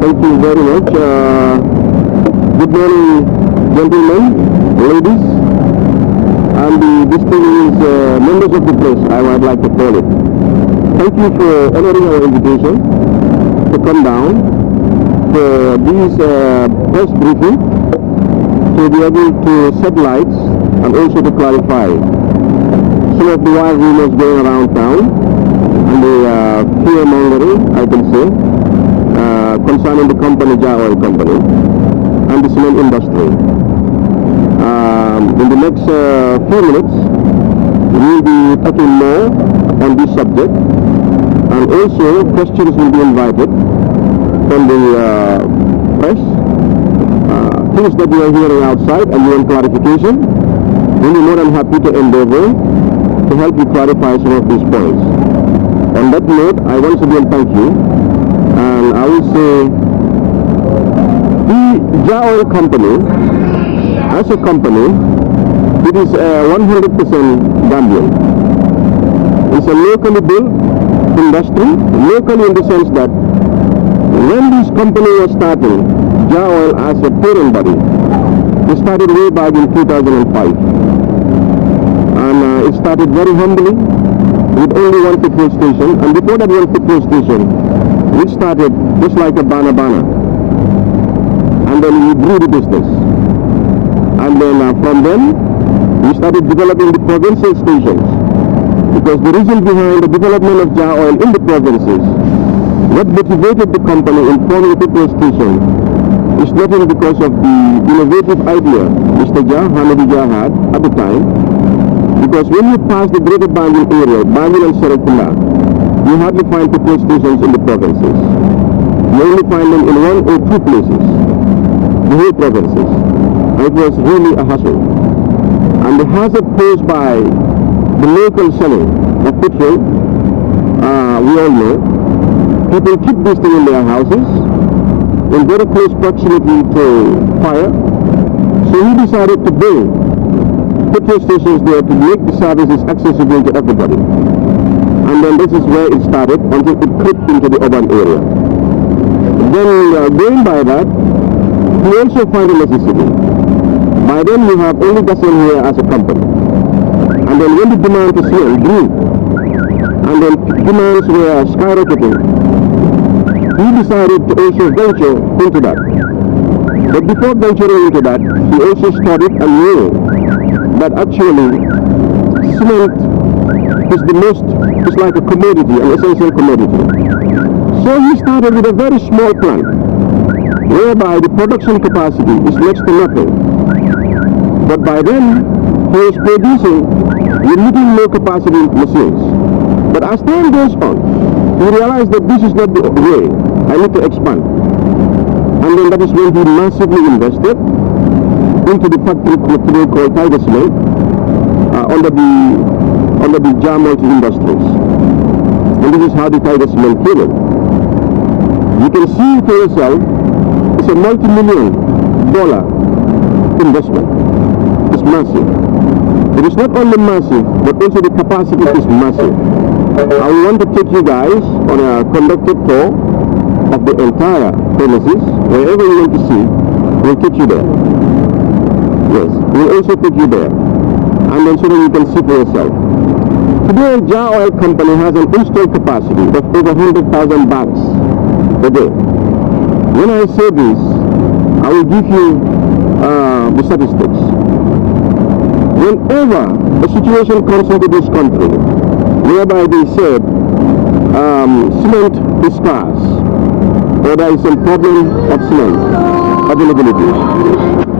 Thank you very much. Good morning, gentlemen, ladies, and the distinguished members of the press, I would like to call it. Thank you for honoring our invitation to come down for this press briefing to be able to shed lights and also to clarify some of the wild rumors going around town and the fear-mongering, I can say, concerning the company, JA Oil Company, and the cement industry. In the next few minutes, we will be talking more on this subject, and also questions will be invited from the press, things that you are hearing outside and you want clarification. We'll be more than happy to endeavor to help you clarify some of these points. On that note, I once again thank you, and I will say the JA Oil Company, as a company, it is 100% Gambian. It's a locally built industry, locally in the sense that when this company was starting, JA Oil as a parent body, it started way back in 2005. And it started very humbly with only one petrol station, and before that one petrol station, we started just like a banner, and then we grew the business. And then from then, we started developing the provincial stations, because the reason behind the development of JA Oil in the provinces, what motivated the company in forming a petrol station is nothing because of the innovative idea Mr. Hamidi Jah had at the time. Because when you pass the greater Banjul area, Banjul and Serekunda, you hardly find petrol stations in the provinces. You only find them in one or two places, the whole provinces. And it was really a hassle. And the hazard posed by the local selling of petrol, we all know, people keep this thing in their houses, in very close proximity to fire. So he decided to build petrol stations there to make the services accessible to everybody. And then this is where it started until it crept into the urban area. Then going by that, we also find a necessity. By then we have only gasoline here as a company. And then when the demand for fuel grew, and then demands were skyrocketing, he decided to also venture into that. But before venturing into that, he also studied and knew that actually cement is it's like a commodity, an essential commodity. So he started with a very small plant, whereby the production capacity is next to nothing. But by then, he was producing with little low capacity machines. But as time goes on, he realized that this is not the way. I need to expand. And then that is when he massively invested into the factory today called Tiger Cement under the JA Multi Industries. And this is how the Tiger Cement came in. You can see for yourself, it's a multi-million dollar investment. It's massive. It is not only massive, but also the capacity is massive. I want to take you guys on a conducted tour of the entire premises. Wherever you want to see, we'll take you there. Yes, we'll also take you there. And then so that you can see for yourself. Today, JA Oil Company has an installed capacity of over 100,000 bags a day. When I say this, I will give you the statistics. Whenever a situation comes into this country, whereby they said cement is scarce, or there is some problem of cement availability,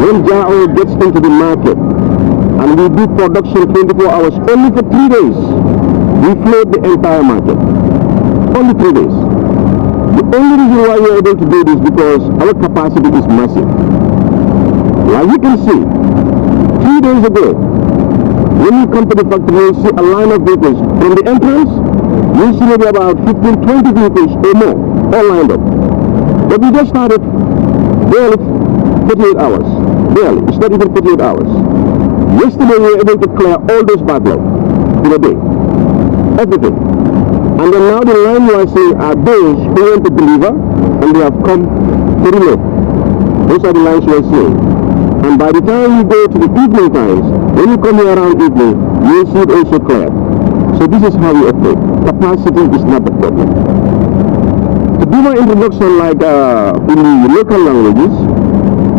when JA Oil gets into the market, and we do production 24 hours, only for 3 days, we float the entire market. Only 3 days. The only reason why we are able to do this is because our capacity is massive. Like you can see, 3 days ago, when you come to the factory, you'll see a line of vehicles. From the entrance, you'll see maybe about 15, 20 vehicles or more, all lined up. But we just started barely 48 hours. Barely. It's not even 48 hours. Yesterday we were able to clear all those backlog in a day. Everything. And then now the line you are seeing are those who want to deliver and they have come to reload. Those are the lines you are seeing. And by the time you go to the evening times, when you come here around evening, you will see it also cleared. So this is how we operate. Capacity is not the problem. To do my introduction like in the local languages,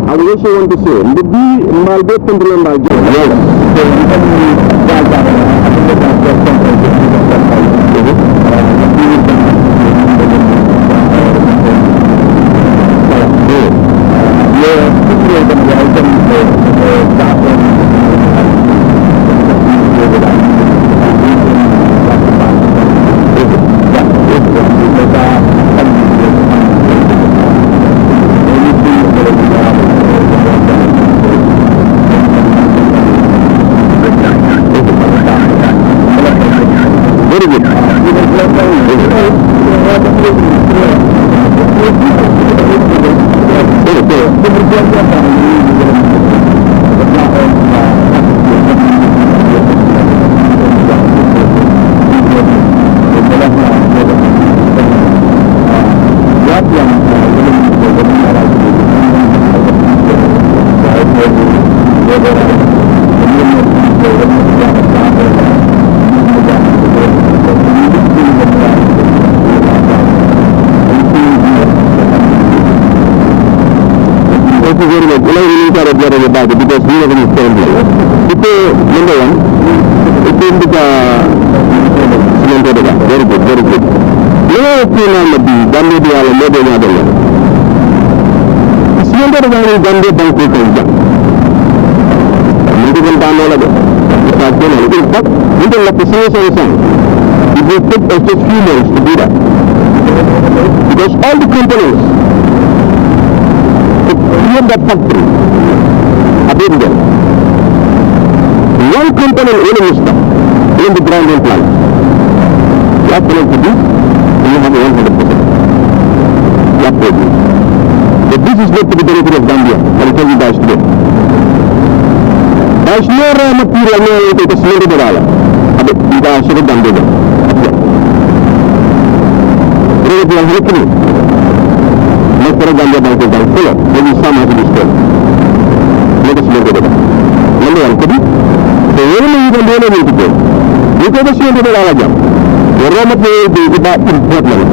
I would also want to say, Mbi Malbe Pendulamba Yes. Very good. Thank you very much. I really sorry about it because we have any family. Ito, number one, ito yung sinunod ka. Very good, very good. Ngayon po na nabi, dami di alam mo din natin yan. Sinunod ka yung dami bangko ka dyan. Hindi kong tama na doon. Sabi na, in fact, hindi lang kasi sa isang. It will take us just few months to do that. Because all the components in that factory have been there. One component only is stuck in the ground and plant. You have to do this, and you have 100%. You have to do. But this is not to the benefit of Gambia. I will tell you guys today. There is no raw material no ito ito $1 million. Abi, hindi ka sunod Gambia doon. Pero ito yung halik ini. Pero Gambia Bank is full of maybe some of this stuff. Let us look at it. Number one, could you? So where are you going to do it? You go to see the job. The raw material is about to get money.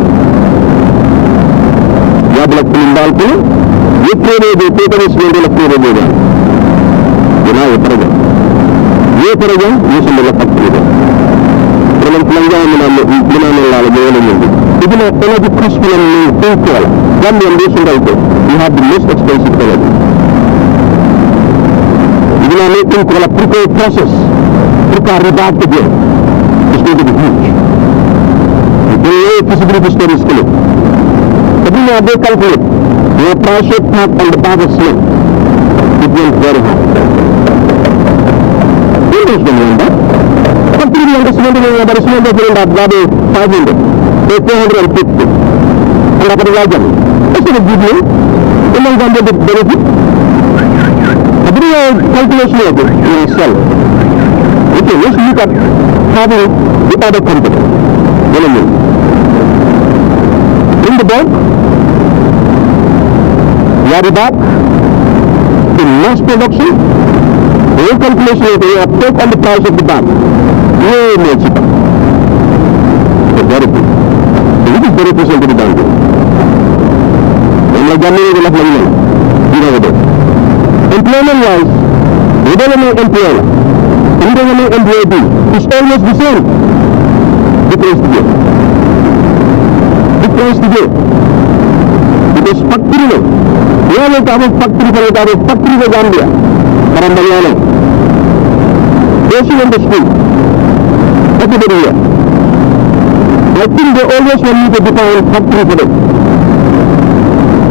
You have like Pimbal Pulu. You pay the paper is going to look for the data. You know, you put it. You put it, you should look up to it. Pero ang planggaya mo na lalagay mo yun. Even though energy cost mo lang yung full Gambia you have the most expensive energy. Even though making for a pre-cold process, prepare rebate again, it's going to be huge. The way feasibility study is still. But you know, they calculate, your pressure pack on the bag of cement, it went very high. You know the completely understand the number, but it's not the 500, 450. And that's the it's a good name. You know the benefit. But you know calculation of it in itself. Okay, let's look at having the other company. In the bank, carry back to mass production. No calculation of it, take on the price of the bank. Way more cheaper. So very good. So this is beneficial to the bank. Employment wise, whether an employer, whether an employee, is almost the same. Difference to get. Difference to get. Because factory no. We are not having factory in Gambia. Parambaliano. Basic industry. Everybody here. I think they always want me to define factory for them.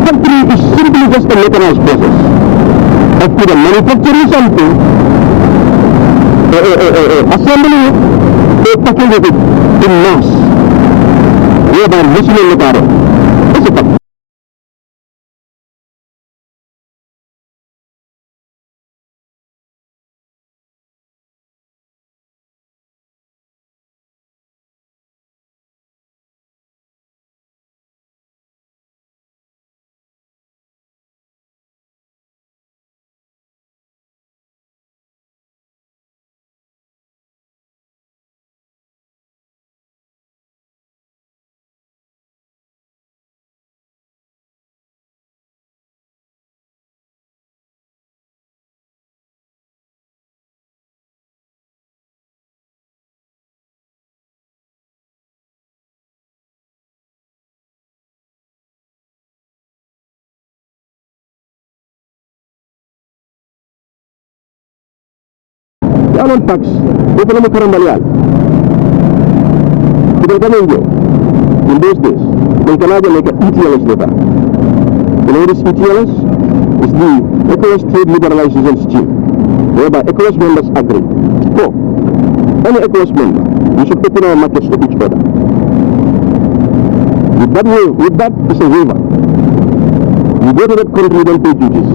Factory is simply just a mechanized process. After the manufacturing something, assembly, they package it in mass. Whereby machining the car. It's a factory. The island tax, ito naman karambalian. Kita kami jo, in those days, may Canada may ETLS nila. You know what is ETLS? It's the ECOWAS Trade Liberalization Scheme, whereby ECOWAS members agree. So, any ECOWAS member, you should open our markets to each other. With that is a waiver. You go to that country, you don't pay duties.